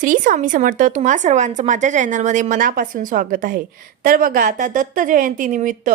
श्री स्वामी समर्थ तुम्हा सर्वांचं माझ्या चॅनलमध्ये मनापासून स्वागत आहे. तर बघा आता दत्त जयंतीनिमित्त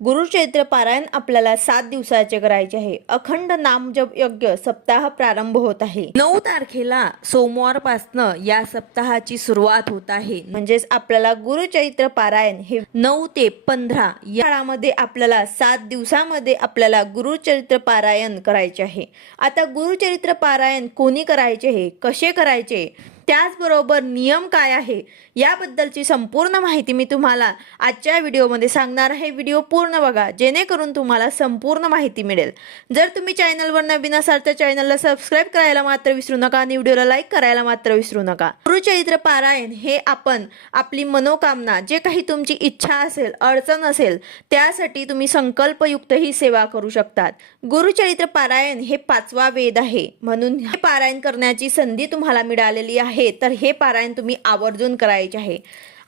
गुरुचैत्र पारायण आपल्याला सात दिवसाचे करायचे आहे. अखंड नामजप यज्ञ सप्ताह प्रारंभ होत आहे. नऊ तारखेला सोमवारपासनं या सप्ताहाची सुरुवात होत आहे. म्हणजेच आपल्याला गुरुचैत्र पारायण हे नऊ ते पंधरा या काळामध्ये आपल्याला सात दिवसामध्ये आपल्याला गुरुचरित्र पारायण करायचे आहे. आता गुरुचरित्र पारायण कोणी करायचे आहे कसे करायचे? त्याचबरोबर नियम काय आहे याबद्दलची संपूर्ण माहिती मी तुम्हाला आजच्या व्हिडिओमध्ये सांगणार आहे. व्हिडिओ पूर्ण बघा जेणेकरून तुम्हाला संपूर्ण माहिती मिळेल. जर तुम्ही चॅनलवर नवीन असाल तर चॅनलला सबस्क्राईब करायला मात्र विसरू नका आणि व्हिडिओला लाईक करायला मात्र विसरू नका. गुरुचरित्र पारायण हे आपण आपली मनोकामना जे काही तुमची इच्छा असेल अडचण असेल त्यासाठी तुम्ही संकल्पयुक्त ही सेवा करू शकतात. गुरुचरित्र पारायण हे पाचवा वेद आहे. म्हणून हे पारायण करण्याची संधी तुम्हाला मिळालेली आहे. तर हे पारायण तुम्ही आवर्जून करायचे आहे.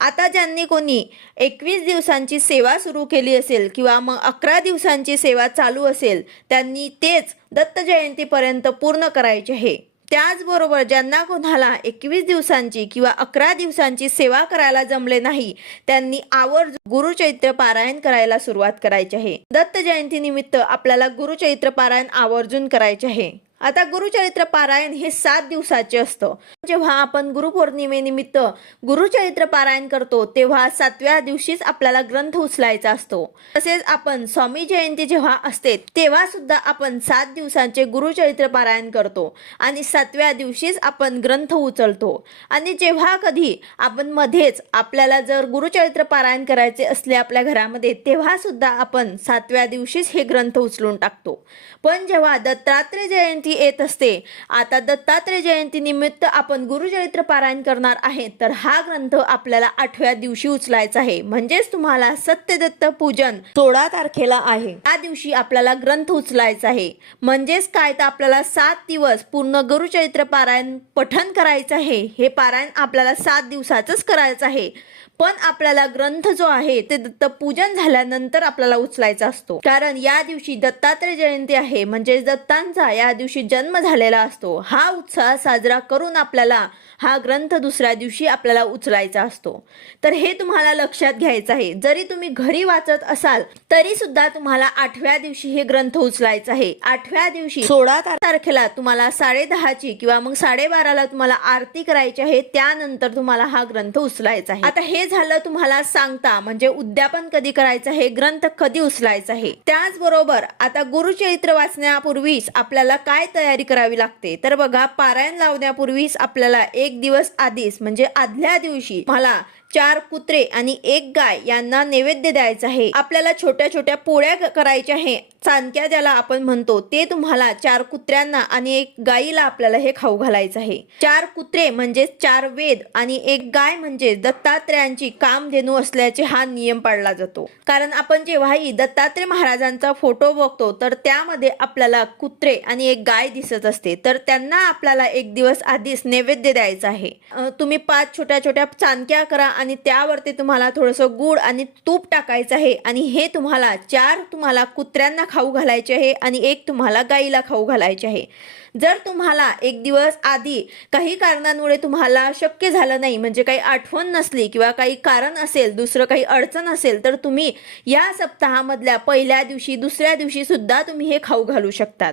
आता ज्यांनी कोणी एकवीस दिवसांची सेवा सुरू केली असेल किंवा मग अकरा दिवसांची सेवा चालू असेल त्यांनी तेच दत्त जयंतीपर्यंत पूर्ण करायचे आहे. त्याचबरोबर ज्यांना कोणाला एकवीस दिवसांची किंवा अकरा दिवसांची सेवा करायला जमले नाही त्यांनी आवर्जून गुरुचैत्र पारायण करायला सुरुवात करायची आहे. दत्त जयंतीनिमित्त आपल्याला गुरुचैत्र पारायण आवर्जून करायचे आहे. आता गुरुचरित्र पारायण हे सात दिवसाचे असतं. जेव्हा आपण गुरुपौर्णिमेनिमित्त गुरुचरित्र पारायण करतो तेव्हा सातव्या दिवशीच आपल्याला ग्रंथ उचलायचा असतो. तसेच आपण स्वामी जयंती जेव्हा असते तेव्हा सुद्धा आपण सात दिवसांचे गुरुचरित्र पारायण करतो आणि सातव्या दिवशीच आपण ग्रंथ उचलतो. आणि जेव्हा कधी आपण मध्येच आपल्याला जर गुरुचरित्र पारायण करायचे असले आपल्या घरामध्ये तेव्हा सुद्धा आपण सातव्या दिवशीच हे ग्रंथ उचलून टाकतो. पण जेव्हा दत्तात्रय जयंती येत असते. आता दत्तात्रय जयंती निमित्त आपण गुरुचरित्र पारायण करणार आहे. तर हा ग्रंथ आपल्याला आठव्या दिवशी उचलायचा आहे. म्हणजेच तुम्हाला सत्यदत्त पूजन सोळा तारखेला आहे. त्या दिवशी आपल्याला ग्रंथ उचलायचा आहे. म्हणजेच काय तर आपल्याला सात दिवस पूर्ण गुरुचरित्र पारायण पठन करायचं आहे. हे पारायण आपल्याला सात दिवसाचंच करायचं आहे. पण आपल्याला ग्रंथ जो आहे ते दत्त पूजन झाल्यानंतर आपल्याला उचलायचा असतो. कारण या दिवशी दत्तात्रय जयंती आहे. म्हणजे दत्तांचा या दिवशी जन्म झालेला असतो. हा उत्साह साजरा करून आपल्याला हा ग्रंथ दुसऱ्या दिवशी आपल्याला उचलायचा असतो. तर हे तुम्हाला लक्षात घ्यायचं आहे. जरी तुम्ही घरी वाचत असाल तरी सुद्धा तुम्हाला आठव्या दिवशी हे ग्रंथ उचलायचा आहे. आठव्या दिवशी सोळा तारखेला तुम्हाला साडे दहाची किंवा मग साडेबाराला तुम्हाला आरती करायची आहे त्यानंतर तुम्हाला हा ग्रंथ उचलायचा आहे. आता हे झालं तुम्हाला सांगता? म्हणजे उद्यापन कधी करायचं आहे? ग्रंथ कधी उचलायचा आहे? त्याचबरोबर आता गुरुचरित्र वाचण्यापूर्वीच आपल्याला काय तयारी करावी लागते? तर बघा पारायण लावण्यापूर्वीच आपल्याला एक दिवस आधीच म्हणजे आदल्या दिवशी मला चार कुत्रे आणि एक गाय यांना नैवेद्य द्यायचा आहे. आपल्याला छोट्या छोट्या पोळ्या करायच्या आहे. चांदक्या ज्याला आपण म्हणतो ते तुम्हाला चार कुत्र्यांना आणि एक गायीला आपल्याला हे खाऊ घालायचं आहे. चार कुत्रे म्हणजे चार वेद आणि एक गाय म्हणजे दत्तात्रेयांची कामधेनू असल्याचे हा नियम पाळला जातो. कारण आपण जेव्हाही दत्तात्रय महाराजांचा फोटो बघतो तर त्यामध्ये आपल्याला कुत्रे आणि एक गाय दिसत असते. तर त्यांना आपल्याला एक दिवस आधीच नैवेद्य द्यायचं आहे. तुम्ही पाच छोट्या छोट्या चांदक्या करा आणि त्यावरती तुम्हाला थोडंसं गुड आणि तूप टाकायचं आहे. आणि हे तुम्हाला चार तुम्हाला कुत्र्यांना खाऊ घालायचे आहे आणि एक तुम्हाला गाईला खाऊ घालायचे आहे. जर तुम्हाला एक दिवस आधी काही कारणांमुळे तुम्हाला शक्य झालं नाही म्हणजे काही आठवण नसली किंवा काही कारण असेल दुसरं काही अडचण असेल तर तुम्ही या सप्ताहामधल्या पहिल्या दिवशी दुसऱ्या दिवशी सुद्धा तुम्ही हे खाऊ घालू शकतात.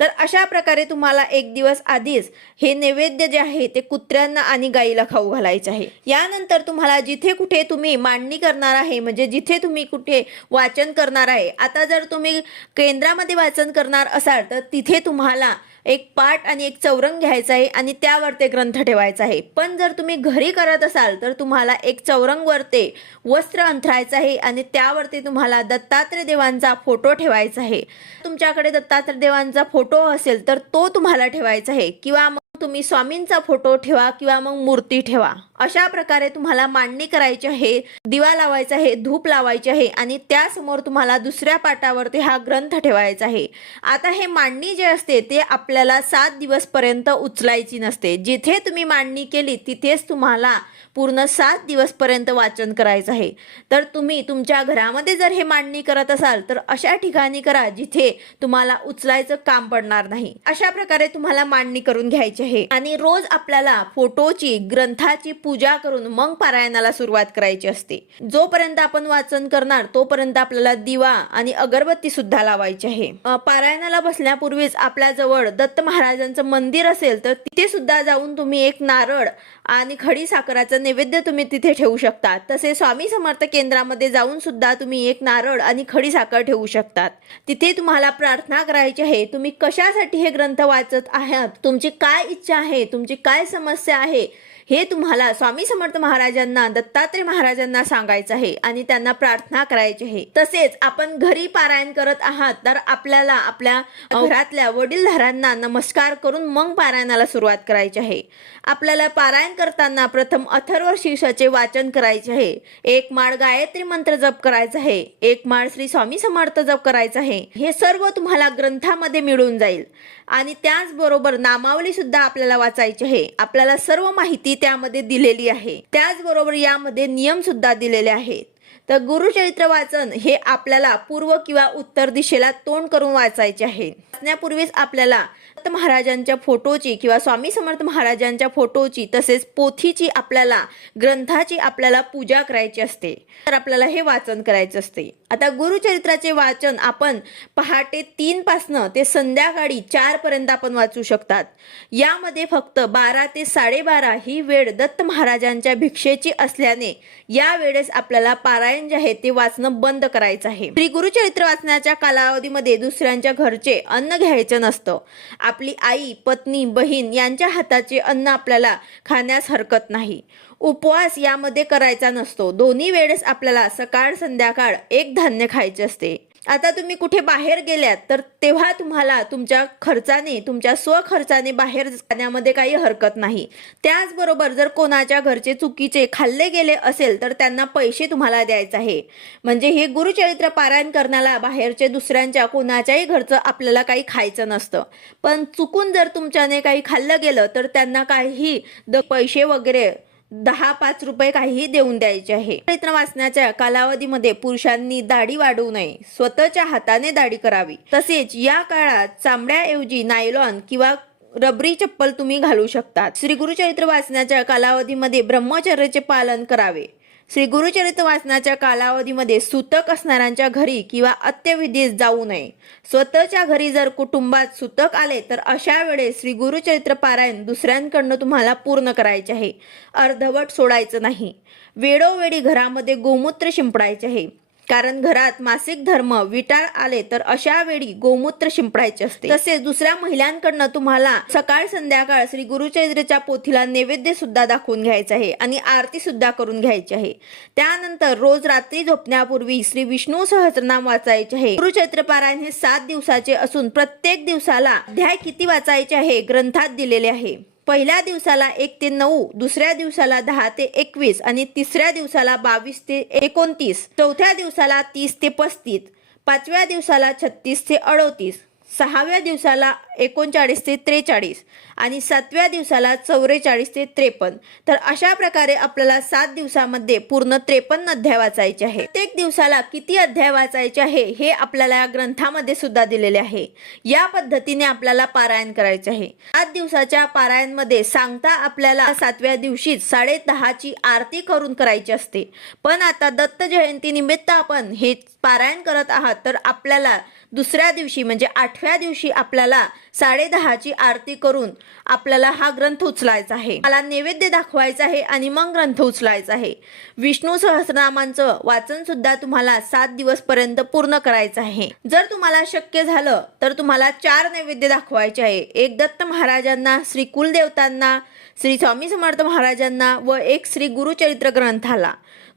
तर अशा प्रकारे तुम्हाला एक दिवस आधीच हे नैवेद्य जे आहे ते कुत्र्यांना आणि गाईला खाऊ घालायचे आहे. यानंतर तुम्हाला जिथे कुठे तुम्ही मांडणी करणार आहे म्हणजे जिथे तुम्ही कुठे वाचन करणार आहे आता जर तुम्ही केंद्रामध्ये वाचन करणार असाल तर तिथे तुम्हाला एक पाट आणि एक चौरंग घ्यायचा आहे आणि त्यावर ते ग्रंथ ठेवायचा आहे. पण जर तुम्ही घरी करत असाल तर तुम्हाला एक चौरंगवर ते वस्त्र अंथरायचं आहे आणि त्यावरती तुम्हाला दत्तात्रय देवांचा फोटो ठेवायचा आहे. तुमच्याकडे दत्तात्रय देवांचा फोटो असेल तर तो तुम्हाला ठेवायचा आहे. किंवा मग तुम्ही स्वामींचा फोटो ठेवा किंवा मग मूर्ती ठेवा. अशा प्रकारे तुम्हाला मांडणी करायची आहे दिवा लावायचा आहे धूप लावायची आहे आणि त्यासमोर तुम्हाला दुसऱ्या पाटावरती हा ग्रंथ ठेवायचा आहे. आता हे मांडणी जे असते ते आपल्याला सात दिवसपर्यंत उचलायची नसते. जिथे तुम्ही मांडणी केली तिथेच तुम्हाला पूर्ण सात दिवसपर्यंत वाचन करायचं आहे. तर तुम्ही तुमच्या घरामध्ये जर हे मांडणी करत असाल तर अशा ठिकाणी करा जिथे तुम्हाला उचलायचं काम पडणार नाही. अशा प्रकारे तुम्हाला मांडणी करून घ्यायची आहे. आणि रोज आपल्याला फोटोची ग्रंथाची पूजा करून मग पारायणाला सुरुवात करायची असते. जोपर्यंत आपण वाचन करणार तोपर्यंत आपल्याला दिवा आणि अगरबत्ती सुद्धा लावायची आहे. पारायणाला बसण्यापूर्वीच आपल्या जवळ दत्त महाराजांचं मंदिर असेल तर तिथे सुद्धा जाऊन तुम्ही एक नारळ आणि खडी साखराचं नैवेद्य तुम्ही तिथे ठेवू शकता. तसे स्वामी समर्थ केंद्रामध्ये जाऊन सुद्धा तुम्ही एक नारळ आणि खडी साखर ठेवू शकतात. तिथे तुम्हाला प्रार्थना करायची आहे तुम्ही कशासाठी हे ग्रंथ वाचत आहात तुमची काय इच्छा आहे तुमची काय समस्या आहे हे तुम्हाला स्वामी समर्थ महाराजांना दत्तात्रय महाराजांना सांगायचं आहे आणि त्यांना प्रार्थना करायची आहे. तसेच आपण घरी पारायण करत आहात तर आपल्याला आपल्या घरातल्या वडीलधारांना नमस्कार करून मग पारायणाला सुरुवात करायची आहे. आपल्याला पारायण करताना प्रथम अथर्व शीर्षाचे वाचन करायचे आहे. एक माळ गायत्री मंत्र जप करायचा आहे. एक माळ श्री स्वामी समर्थ जप करायचा आहे. हे सर्व तुम्हाला ग्रंथामध्ये मिळून जाईल. आणि त्याचबरोबर नामावली सुद्धा आपल्याला वाचायची आहे. आपल्याला सर्व माहिती त्यामध्ये दिलेली आहे. त्याचबरोबर यामध्ये नियम सुद्धा दिलेले आहेत. तर गुरुचरित्र वाचन हे आपल्याला पूर्व किंवा उत्तर दिशेला तोंड करून वाचायचे आहे. वाचण्यापूर्वीच आपल्याला महाराजांच्या फोटोची किंवा स्वामी समर्थ महाराजांच्या फोटोची तसेच पोथीची आपल्याला ग्रंथाची आपल्याला पूजा करायची असते. तर आपल्याला हे वाचन करायचं असते. आता गुरुचरित्राचे वाचन आपण पहाटे तीनपासनं ते संध्याकाळी चारपर्यंत आपण वाचू शकतात. यामध्ये फक्त बारा ते साडेबारा ही वेळ दत्त महाराजांच्या भिक्षेची असल्याने या वेळेस आपल्याला पारायण जे आहे ते वाचणं बंद करायचं आहे. श्री गुरुचरित्र वाचण्याच्या कालावधीमध्ये दुसऱ्यांच्या घरचे अन्न घ्यायचं नसतं. आपली आई पत्नी बहीण यांच्या हाताचे अन्न आपल्याला खाण्यास हरकत नाही. उपवास यामध्ये करायचा नसतो. दोन्ही वेळेस आपल्याला सकाळ संध्याकाळ एक धान्य खायचे असते. आता तुम्ही कुठे बाहेर गेल्यात तर तेव्हा तुम्हाला तुमच्या खर्चाने तुमच्या स्वखर्चाने बाहेर जाण्यामध्ये काही हरकत नाही. त्याचबरोबर जर कोणाच्या घरचे चुकीचे खाल्ले गेले असेल तर त्यांना पैसे तुम्हाला द्यायचे आहे. म्हणजे हे गुरुचरित्र पारायण करण्याला बाहेरचे दुसऱ्यांच्या कोणाच्याही घरचं आपल्याला काही खायचं नसतं. पण चुकून जर तुमच्याने काही खाल्लं गेलं तर त्यांना काही द पैसे वगैरे दहा पाच रुपये काहीही देऊन द्यायचे आहे. चरित्र वाचण्याच्या कालावधीमध्ये पुरुषांनी दाढी वाढवू नये. स्वतःच्या हाताने दाढी करावी. तसेच या काळात चामड्याऐवजी नायलॉन किंवा रबरी चप्पल तुम्ही घालू शकता श्री गुरुचरित्र वाचण्याच्या कालावधीमध्ये ब्रह्मचर्याचे पालन करावे. श्री गुरुचरित्र वाचनाच्या कालावधीमध्ये सूतक असणाऱ्यांच्या घरी किंवा अत्यविधीस जाऊ नये. स्वतःच्या घरी जर कुटुंबात सूतक आले तर अशा वेळेस श्री गुरुचरित्र पारायण दुसऱ्यांकडनं तुम्हाला पूर्ण करायचे आहे. अर्धवट सोडायचं नाही. वेळोवेळी घरामध्ये गोमूत्र शिंपडायचे आहे. कारण घरात मासिक धर्म विटाळ आले तर अशा वेळी गोमूत्र शिंपडायचे असते. तसेच दुसऱ्या महिलांकडनं तुम्हाला सकाळ संध्याकाळ श्री गुरुचरित्राच्या पोथीला नैवेद्य सुद्धा दाखवून घ्यायचं आहे आणि आरती सुद्धा करून घ्यायची आहे. त्यानंतर रोज रात्री झोपण्यापूर्वी श्री विष्णू सहस्रनाम वाचायचे आहे. गुरुचैत्र पारायण हे सात दिवसाचे असून प्रत्येक दिवसाला अध्याय किती वाचायचे आहे ग्रंथात दिलेले आहे. पहिल्या दिवसाला एक ते नऊ दुसऱ्या दिवसाला दहा ते एकवीस आणि तिसऱ्या दिवसाला बावीस ते एकोणतीस चौथ्या दिवसाला तीस ते पस्तीस पाचव्या दिवसाला छत्तीस ते अडोतीस सहाव्या दिवसाला एकोणचाळीस ते त्रेचाळीस आणि सातव्या दिवसाला चौवेचाळीस ते त्रेपन्न. तर अशा प्रकारे आपल्याला सात दिवसामध्ये पूर्ण त्रेपन्न अध्याय वाचायचे आहे प्रत्येक दिवसाला किती अध्याय वाचायचे आहे हे आपल्याला या ग्रंथामध्ये सुद्धा दिलेले आहे. या पद्धतीने आपल्याला पारायण करायचे आहे. सात दिवसाच्या पारायणमध्ये सांगता आपल्याला सातव्या दिवशी साडे दहाची आरती करून करायची असते. पण आता दत्त जयंती निमित्त आपण हे पारायण करत आहात तर आपल्याला दुसऱ्या दिवशी म्हणजे आठव्या दिवशी आपल्याला साडेदहाची आरती करून आपल्याला हा ग्रंथ उचलायचा आहे. मला नैवेद्य दाखवायचा आहे आणि मग ग्रंथ उचलायचा आहे. विष्णू सहस्रनामांचं वाचन सुद्धा तुम्हाला सात दिवस पर्यंत पूर्ण करायचं आहे. जर तुम्हाला शक्य झालं तर तुम्हाला चार नैवेद्य दाखवायचे आहे. एक दत्त महाराजांना श्री कुलदेवतांना श्री स्वामी समर्थ महाराजांना व एक श्री गुरुचरित्र ग्रंथाला.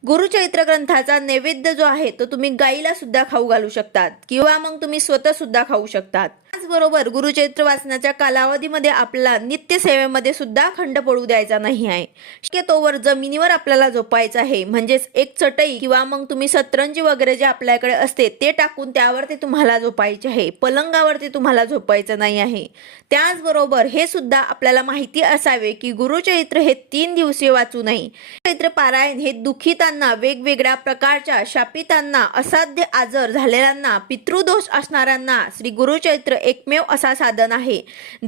गुरुचरित्र ग्रंथाचा नैवेद्य जो आहे तो तुम्ही गाईला सुद्धा खाऊ घालू शकतात किंवा मग तुम्ही स्वतः सुद्धा खाऊ शकतात. त्याचबरोबर गुरुचरित्र वाचनाच्या कालावधीमध्ये आपला नित्य सेवेमध्ये सुद्धा खंड पडू द्यायचा नाही आहे. शक्यतोवर जमिनीवर आपल्याला झोपायचं आहे. म्हणजेच एक चटई किंवा मग तुम्ही सतरंजी वगैरे जे आपल्याकडे असते ते टाकून त्यावरती तुम्हाला झोपायचे आहे. पलंगावरती तुम्हाला झोपायचं नाही आहे. त्याचबरोबर हे सुद्धा आपल्याला माहिती असावे की गुरुचरित्र हे तीन दिवसीय वाचू नये. क्षेत्र पारायण हे दुखितांना वेगवेगळ्या प्रकारच्या शापितांना असाध्य आजार झालेल्यांना पितृदोष असणाऱ्यांना श्री गुरुचैत्र एकमेव असा साधन आहे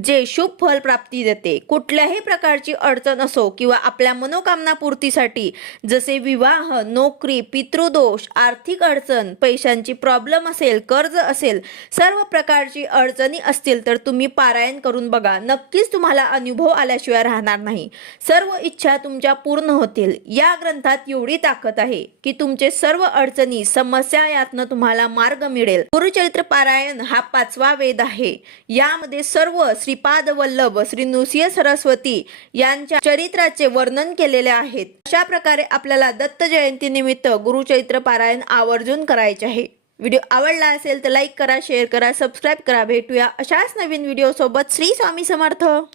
जे शुभ फल प्राप्ती देते. कुठल्याही प्रकारची अडचण असो किंवा आपल्या मनोकामना पूर्तीसाठी जसे विवाह नोकरी पितृदोष आर्थिक अडचण पैशांची प्रॉब्लेम असेल कर्ज असेल सर्व प्रकारची अडचणी असतील तर तुम्ही पारायण करून बघा. नक्कीच तुम्हाला अनुभव आल्याशिवाय राहणार नाही. सर्व इच्छा तुमच्या पूर्ण होतील. या ग्रंथात एवढी ताकद आहे की तुमचे सर्व अडचणी समस्या यातनं तुम्हाला मार्ग मिळेल. गुरुचरित्र पारायण हा पाचवा वेद आहे. यामध्ये सर्व श्रीपाद वल्लभ श्री नृसिंह सरस्वती यांच्या चरित्राचे वर्णन केलेले आहेत. अशा प्रकारे आपल्याला दत्त जयंती निमित्त गुरुचरित्र पारायण आवर्जून करायचे आहे. व्हिडिओ आवडला असेल तर लाईक करा शेअर करा सबस्क्राईब करा. भेटूया अशाच नवीन व्हिडिओ सोबत श्री स्वामी समर्थ.